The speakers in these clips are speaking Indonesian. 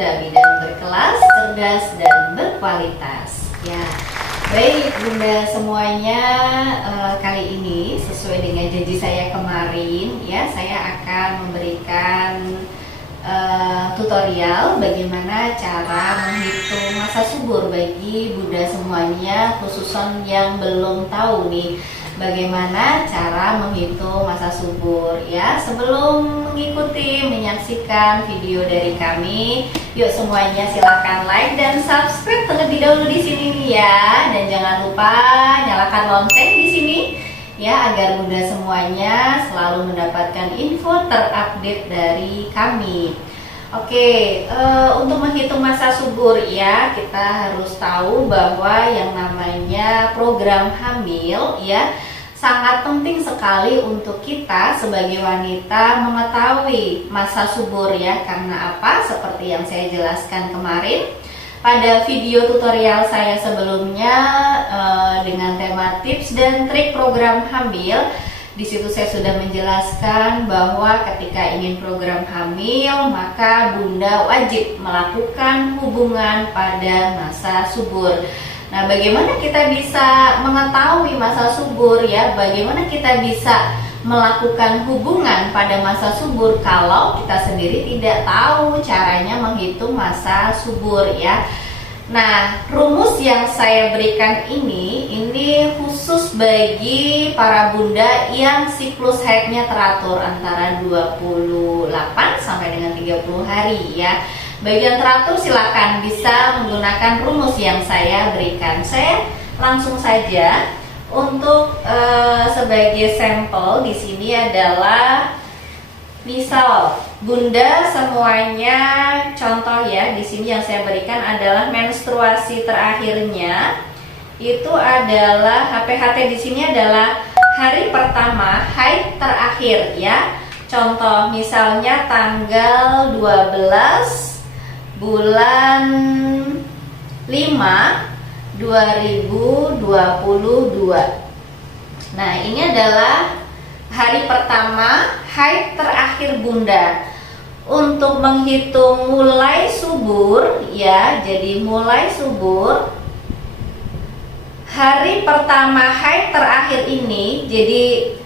Bunda, bidan berkelas, cerdas, dan berkualitas. Ya, baik Bunda semuanya, kali ini sesuai dengan janji saya kemarin, ya saya akan memberikan tutorial bagaimana cara menghitung masa subur bagi Bunda semuanya, khususnya yang belum tahu nih bagaimana cara menghitung masa subur. Ya, sebelum mengikuti menyaksikan video dari kami, yuk semuanya silahkan like dan subscribe terlebih dahulu di sini nih ya, dan jangan lupa nyalakan lonceng di sini ya, agar Bunda semuanya selalu mendapatkan info terupdate dari kami. Oke, untuk menghitung masa subur ya, kita harus tahu bahwa yang namanya program hamil ya sangat penting sekali untuk kita sebagai wanita mengetahui masa subur ya. Karena apa? Seperti yang saya jelaskan kemarin pada video tutorial saya sebelumnya dengan tema tips dan trik program hamil. Di situ saya sudah menjelaskan bahwa ketika ingin program hamil, maka Bunda wajib melakukan hubungan pada masa subur. Nah, bagaimana kita bisa mengetahui masa subur ya? Bagaimana kita bisa melakukan hubungan pada masa subur kalau kita sendiri tidak tahu caranya menghitung masa subur ya? Nah, rumus yang saya berikan ini khusus bagi para bunda yang siklus haidnya teratur antara 28 sampai dengan 30 hari ya. Bagi yang teratur silakan bisa menggunakan rumus yang saya berikan. Saya langsung saja untuk sebagai sampel di sini adalah misal Bunda semuanya, contoh ya, di sini yang saya berikan adalah menstruasi terakhirnya itu adalah HPHT di sini adalah hari pertama haid terakhir ya. Contoh misalnya tanggal 12 bulan 5 2022. Nah, ini adalah hari pertama haid terakhir Bunda. Untuk menghitung mulai subur ya, jadi mulai subur hari pertama haid terakhir ini, jadi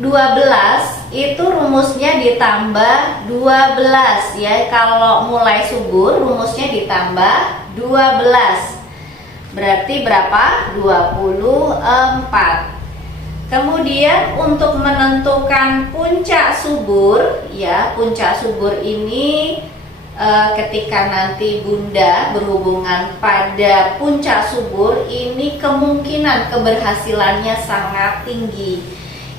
12 itu rumusnya ditambah 12 ya. Kalau mulai subur rumusnya ditambah 12. Berarti berapa? 24. Kemudian untuk menentukan puncak subur ya, puncak subur ini ketika nanti Bunda berhubungan pada puncak subur ini kemungkinan keberhasilannya sangat tinggi.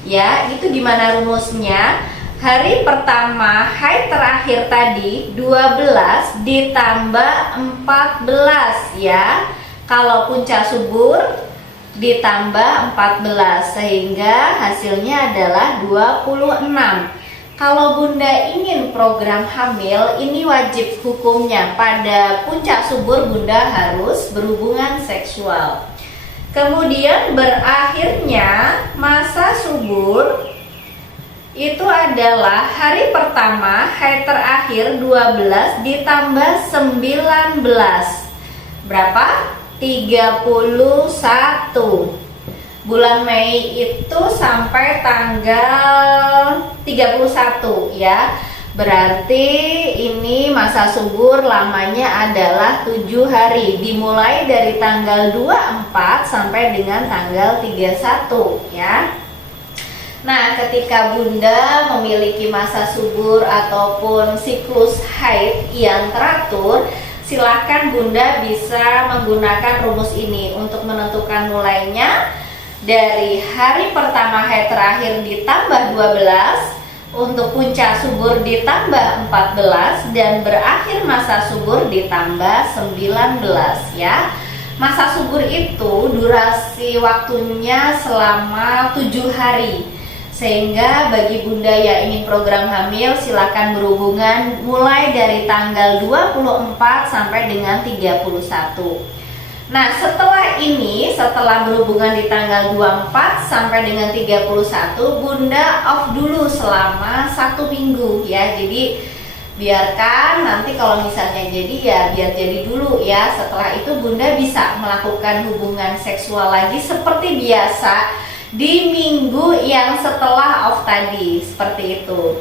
Ya, itu gimana rumusnya? Hari pertama haid terakhir tadi 12 ditambah 14 ya. Kalau puncak subur ditambah 14 sehingga hasilnya adalah 26. Kalau Bunda ingin program hamil, ini wajib hukumnya pada puncak subur Bunda harus berhubungan seksual. Kemudian berakhirnya masa subur itu adalah hari pertama haid terakhir 12 ditambah 19. Berapa? 31. Bulan Mei itu sampai tanggal 31 ya. Berarti ini masa subur lamanya adalah 7 hari, dimulai dari tanggal 24 sampai dengan tanggal 31 ya. Nah, ketika Bunda memiliki masa subur ataupun siklus haid yang teratur, silakan Bunda bisa menggunakan rumus ini untuk menentukan mulainya dari hari pertama haid terakhir ditambah 12, untuk puncak subur ditambah 14, dan berakhir masa subur ditambah 19 ya. Masa subur itu durasi waktunya selama 7 hari. Sehingga bagi Bunda yang ingin program hamil silakan berhubungan mulai dari tanggal 24 sampai dengan 31. Nah, setelah ini, setelah berhubungan di tanggal 24 sampai dengan 31, Bunda off dulu selama 1 minggu ya. Jadi Biarkan nanti kalau misalnya jadi ya biar jadi dulu ya. Setelah itu Bunda bisa melakukan hubungan seksual lagi seperti biasa di minggu yang setelah off tadi, seperti itu.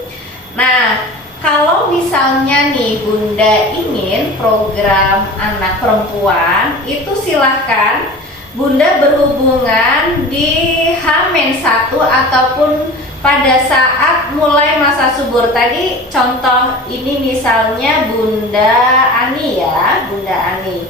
Nah, kalau misalnya nih Bunda ingin program anak perempuan, itu silahkan Bunda berhubungan di H-1 ataupun pada saat mulai masa subur. Tadi contoh ini misalnya Bunda Ani ya, Bunda Ani.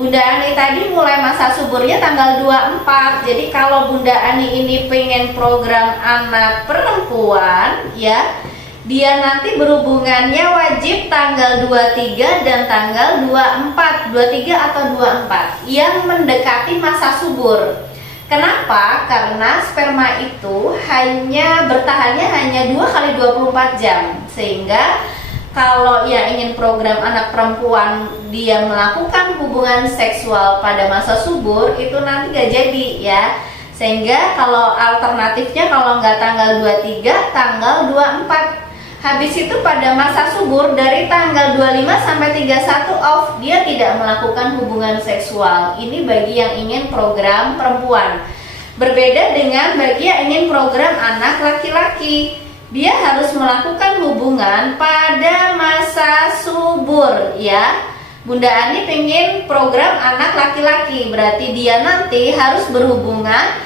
Bunda Ani tadi mulai masa suburnya tanggal 24. Jadi kalau Bunda Ani ini pengen program anak perempuan ya, dia nanti berhubungannya wajib tanggal 23 dan tanggal 24, 23 atau 24 yang mendekati masa subur. Kenapa? Karena sperma itu bertahannya hanya 2 kali 24 jam. Sehingga kalau yang ingin program anak perempuan dia melakukan hubungan seksual pada masa subur, itu nanti gak jadi ya. Sehingga kalau alternatifnya kalau nggak tanggal 23, tanggal 24. Habis itu pada masa subur dari tanggal 25 sampai 31 off, dia tidak melakukan hubungan seksual. Ini bagi yang ingin program perempuan. Berbeda dengan bagi yang ingin program anak laki-laki. Dia harus melakukan hubungan pada masa subur ya. Bunda Ani pengen program anak laki-laki, berarti dia nanti harus berhubungan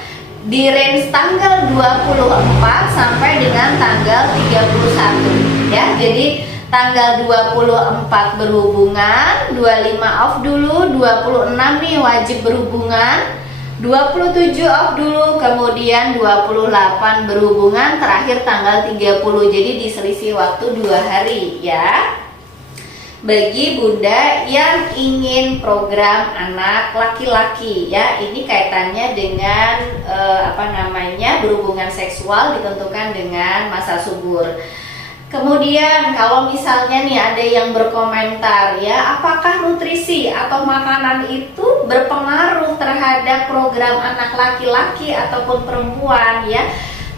di range tanggal 24 sampai dengan tanggal 31 ya. Jadi tanggal 24 berhubungan, 25 off dulu, 26 nih wajib berhubungan, 27 off dulu, kemudian 28 berhubungan, terakhir tanggal 30. Jadi diselisih waktu 2 hari ya. Bagi Bunda yang ingin program anak laki-laki ya, ini kaitannya dengan berhubungan seksual ditentukan dengan masa subur. Kemudian kalau misalnya nih ada yang berkomentar ya, apakah nutrisi atau makanan itu berpengaruh terhadap program anak laki-laki ataupun perempuan ya?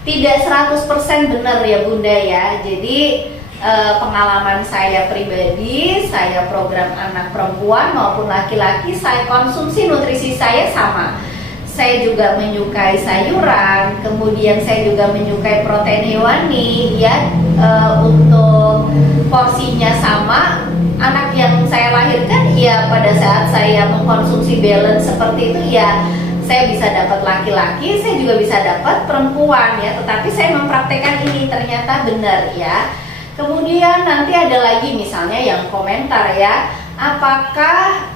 Tidak 100% benar ya Bunda ya. Jadi pengalaman saya pribadi, saya program anak perempuan maupun laki-laki, saya konsumsi nutrisi saya sama. Saya juga menyukai sayuran, kemudian saya juga menyukai protein hewani ya, untuk porsinya sama. Anak yang saya lahirkan ya pada saat saya mengkonsumsi balance seperti itu ya, saya bisa dapat laki-laki, saya juga bisa dapat perempuan ya. Tetapi saya mempraktekkan ini ternyata benar ya. Kemudian nanti ada lagi misalnya yang komentar ya, apakah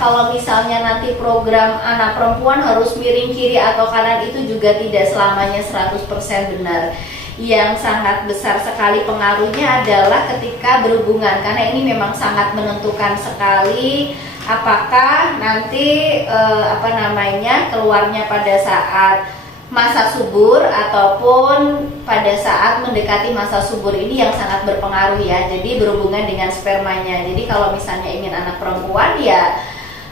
kalau misalnya nanti program anak perempuan harus miring kiri atau kanan, itu juga tidak selamanya 100% benar. Yang sangat besar sekali pengaruhnya adalah ketika berhubungan, karena ini memang sangat menentukan sekali apakah nanti keluarnya pada saat masa subur ataupun pada saat mendekati masa subur. Ini yang sangat berpengaruh ya. Jadi berhubungan dengan spermanya. Jadi kalau misalnya ingin anak perempuan ya,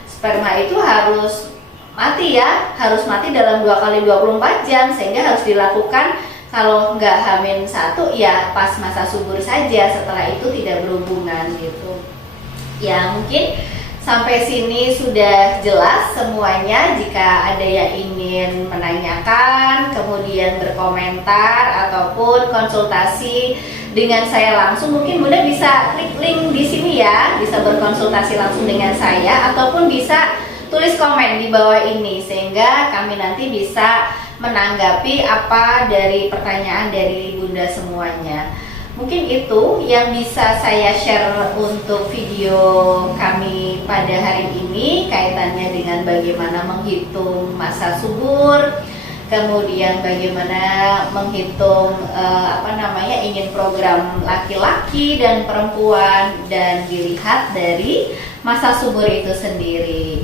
sperma itu harus mati ya, harus mati dalam 2 kali 24 jam, sehingga harus dilakukan kalau nggak H-1 ya pas masa subur saja, setelah itu tidak berhubungan gitu. Ya mungkin sampai sini sudah jelas semuanya. Jika ada yang ingin menanyakan, kemudian berkomentar ataupun konsultasi dengan saya langsung, mungkin Bunda bisa klik link di sini ya, bisa berkonsultasi langsung dengan saya ataupun bisa tulis komen di bawah ini sehingga kami nanti bisa menanggapi apa dari pertanyaan dari Bunda semuanya. Mungkin itu yang bisa saya share untuk video kami pada hari ini, kaitannya dengan bagaimana menghitung masa subur, kemudian bagaimana menghitung ingin program laki-laki dan perempuan, dan dilihat dari masa subur itu sendiri.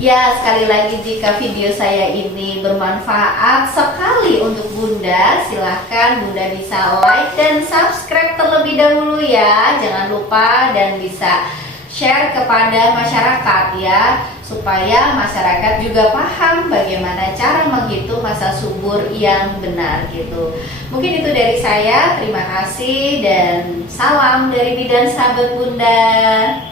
Ya, sekali lagi jika video saya ini bermanfaat sekali untuk Bunda, silahkan Bunda bisa like dan subscribe terlebih dahulu ya. Jangan lupa dan bisa share kepada masyarakat ya, supaya masyarakat juga paham bagaimana cara menghitung masa subur yang benar gitu. Mungkin itu dari saya, terima kasih dan salam dari Bidan Sahabat Bunda.